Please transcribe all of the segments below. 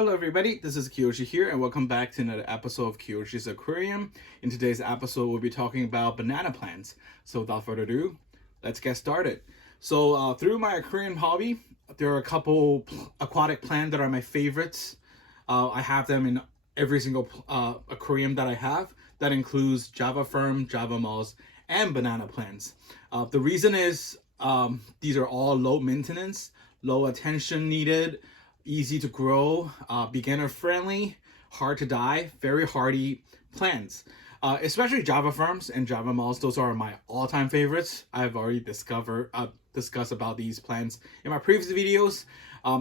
Hello everybody, this is Kiyoshi here and welcome back to another episode of Kiyoshi's Aquarium. In today's episode, we'll be talking about banana plants. So without further ado, let's get started. So through my aquarium hobby, there are a couple aquatic plants that are my favorites. I have them in every single aquarium that I have. That includes Java Fern, Java Moss, and banana plants. The reason is these are all low maintenance, low attention needed, easy to grow, beginner friendly, hard to die, very hardy plants. Especially Java Ferns and Java Moss, those are my all-time favorites. I've already discussed about these plants in my previous videos.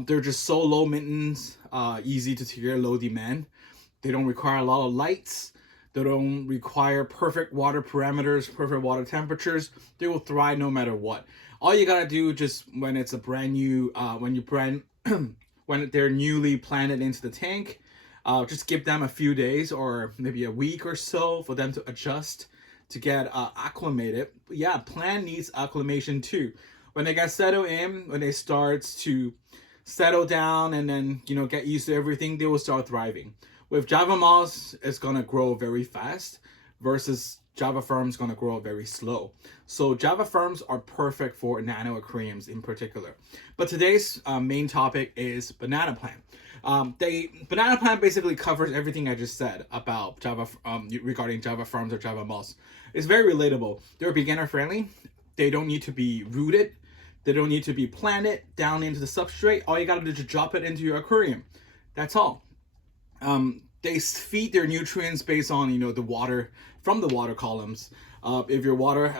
They're just so low maintenance, easy to take care, low demand. They don't require a lot of lights. They don't require perfect water parameters, perfect water temperatures. They will thrive no matter what. All you gotta do just when it's a brand new, when they're newly planted into the tank, just give them a few days or maybe a week or so for them to adjust, to get acclimated. But yeah, plant needs acclimation too. When they get settled in, when they start to settle down and then, get used to everything, they will start thriving. With Java Moss, it's gonna grow very fast versus Java Ferns gonna grow very slow. So Java Ferns are perfect for nano aquariums in particular. But today's main topic is banana plant. Banana plant basically covers everything I just said about regarding Java Ferns or Java Moss. It's very relatable. They're beginner friendly. They don't need to be rooted. They don't need to be planted down into the substrate. All you gotta do is just drop it into your aquarium. That's all. They feed their nutrients based on the water from the water columns. If your water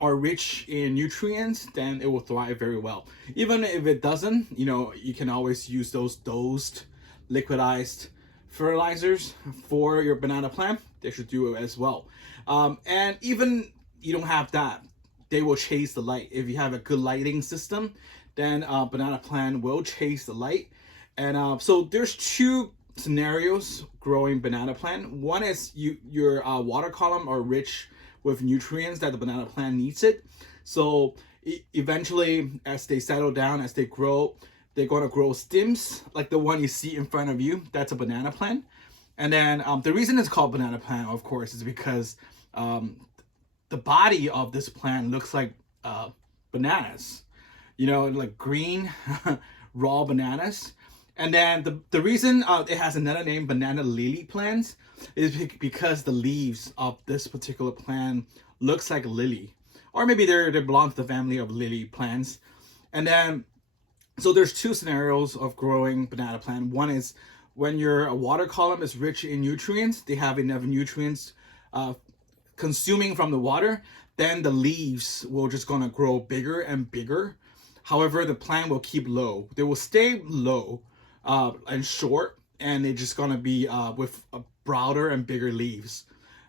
are rich in nutrients, then it will thrive very well. Even if it doesn't, you can always use those dosed, liquidized fertilizers for your banana plant. They should do it as well. And even you don't have that, they will chase the light. If you have a good lighting system, then banana plant will chase the light. And so there's two scenarios growing banana plant. One is your water column are rich with nutrients that the banana plant needs it. So eventually, as they settle down, as they grow, they're going to grow stems like the one you see in front of you. That's a banana plant. And then the reason it's called banana plant, of course, is because the body of this plant looks like bananas, like green raw bananas. And then the reason it has another name, banana lily plants, is because the leaves of this particular plant looks like lily. Or maybe they belong to the family of lily plants. And then, so there's two scenarios of growing banana plant. One is when your water column is rich in nutrients, they have enough nutrients consuming from the water, then the leaves will just gonna grow bigger and bigger. However, the plant will keep low. They will stay low and short, and they're just gonna be with broader and bigger leaves.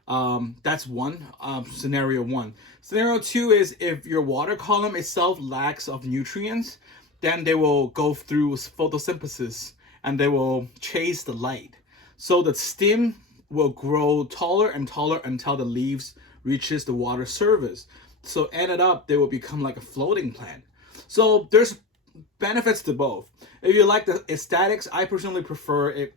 That's one scenario one. Scenario two is if your water column itself lacks of nutrients, then they will go through photosynthesis and they will chase the light. So the stem will grow taller and taller until the leaves reaches the water surface. So ended up, they will become like a floating plant. So there's benefits to both. If you like the aesthetics, I personally prefer it,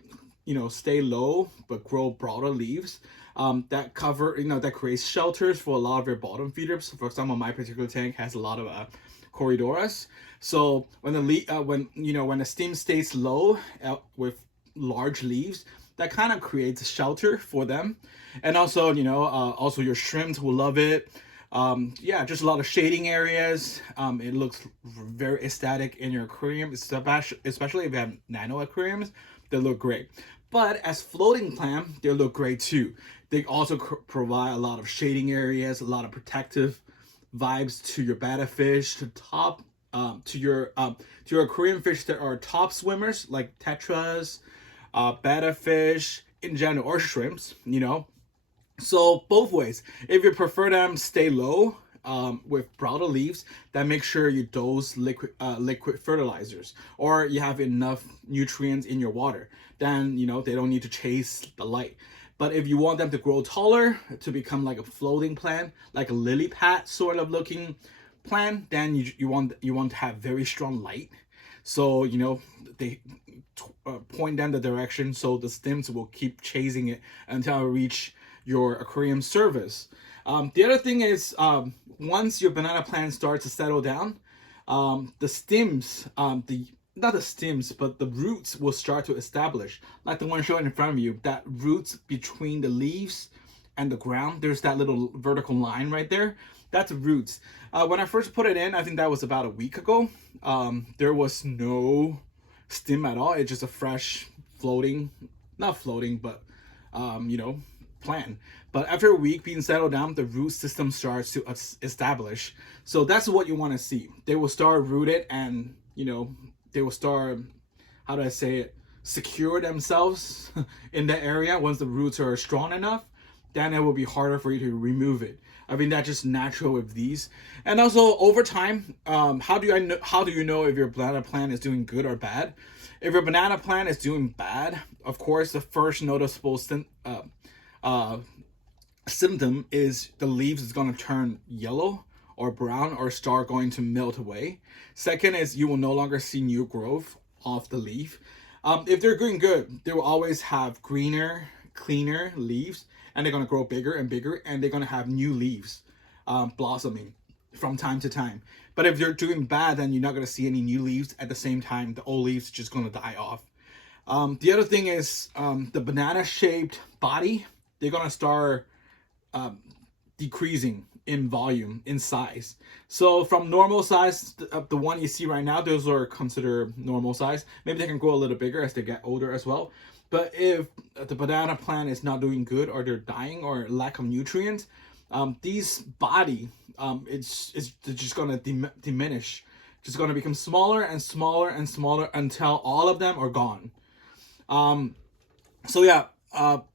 stay low but grow broader leaves. That cover, that creates shelters for a lot of your bottom feeders. For example, my particular tank has a lot of corridoras. So when the stem stays low with large leaves, that kind of creates a shelter for them. And also, also your shrimps will love it. Just a lot of shading areas. It looks very aesthetic in your aquarium, especially if you have nano aquariums. They look great. But as floating plant, they look great too. They also provide a lot of shading areas, a lot of protective vibes to your betta fish, to your aquarium fish that are top swimmers like tetras, betta fish in general, or shrimps. So both ways. If you prefer them stay low with broader leaves, then make sure you dose liquid fertilizers, or you have enough nutrients in your water. Then they don't need to chase the light. But if you want them to grow taller, to become like a floating plant, like a lily pad sort of looking plant, then you want to have very strong light. So, you know, they point them the direction, so the stems will keep chasing it until it reach your aquarium surface. The other thing is, once your banana plant starts to settle down, the stems, the not the stems, but the roots will start to establish, like the one showing in front of you. That roots between the leaves and the ground, there's that little vertical line right there. That's roots. When I first put it in, I think that was about a week ago. There was no stem at all. It's just a fresh floating, not floating, but you know, plant. But after a week being settled down, the root system starts to establish. So that's what you want to see. They will start rooted, and you know, they will start, how do I say it, secure themselves in the area. Once the roots are strong enough, then it will be harder for you to remove it. I mean, that's just natural with these. And also over time, how do you know if your banana plant is doing good or bad? If your banana plant is doing bad, of course, the first noticeable symptom is the leaves is going to turn yellow or brown or start going to melt away. Second is you will no longer see new growth off the leaf. If they're doing good, they will always have greener, cleaner leaves, and they're going to grow bigger and bigger, and they're going to have new leaves blossoming from time to time. But if you're doing bad, then you're not going to see any new leaves. At the same time, the old leaves just going to die off. The other thing is the banana shaped body, they're going to start decreasing in volume, in size. So from normal size, the one you see right now, those are considered normal size. Maybe they can grow a little bigger as they get older as well. But if the banana plant is not doing good, or they're dying, or lack of nutrients, these body, it's just going to diminish. Just going to become smaller and smaller and smaller until all of them are gone. So yeah,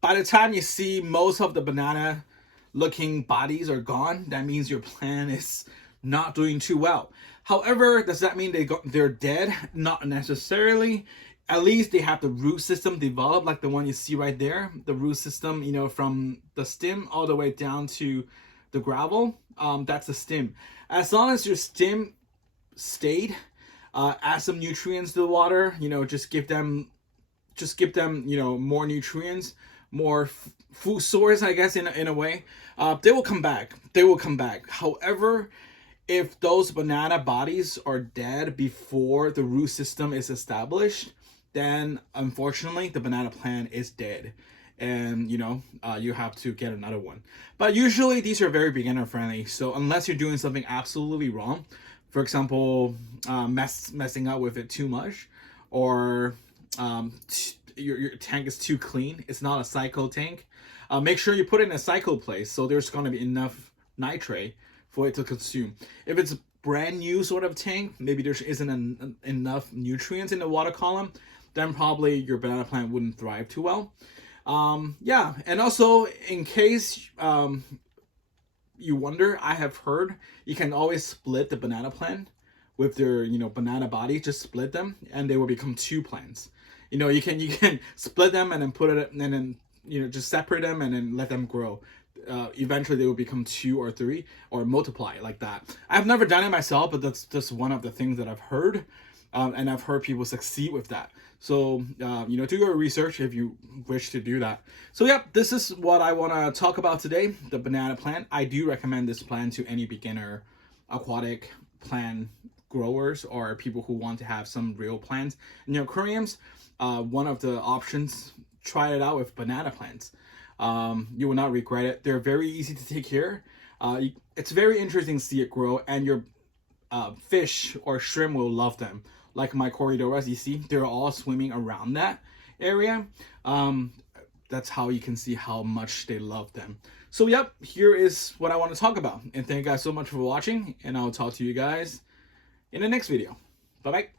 by the time you see most of the banana looking bodies are gone, that means your plant is not doing too well. However, does that mean they're dead? Not necessarily. At least they have the root system developed, like the one you see right there. The root system, you know, from the stem all the way down to the gravel. That's the stem. As long as your stem stayed, add some nutrients to the water. You know, just give them, you know, more nutrients, more food source, I guess, in a way. They will come back. They will come back. However, if those banana bodies are dead before the root system is established, then unfortunately the banana plant is dead, and you know, you have to get another one. But usually these are very beginner friendly, so unless you're doing something absolutely wrong, for example, messing up with it too much, or your tank is too clean, it's not a cycle tank, make sure you put it in a cycle place so there's going to be enough nitrate for it to consume. If it's a brand new sort of tank, maybe there isn't enough nutrients in the water column, then probably your banana plant wouldn't thrive too well. Yeah, and also in case you wonder, I have heard you can always split the banana plant with their, you know, banana body. Just split them and they will become two plants. You know, you can split them and then put it, and then, you know, just separate them and then let them grow. Eventually they will become 2 or 3 or multiply like that. I've never done it myself, but that's just one of the things that I've heard, and I've heard people succeed with that. So you know, do your research if you wish to do that. So yeah, this is what I want to talk about today, the banana plant. I do recommend this plant to any beginner aquatic plant growers or people who want to have some real plants in your aquariums. One of the options, try it out with banana plants. You will not regret it. They're very easy to take care. It's very interesting to see it grow, and your fish or shrimp will love them. Like my Corridoras, you see, they're all swimming around that area. That's how you can see how much they love them. So yep, here is what I want to talk about. And thank you guys so much for watching, and I'll talk to you guys in the next video. Bye-bye.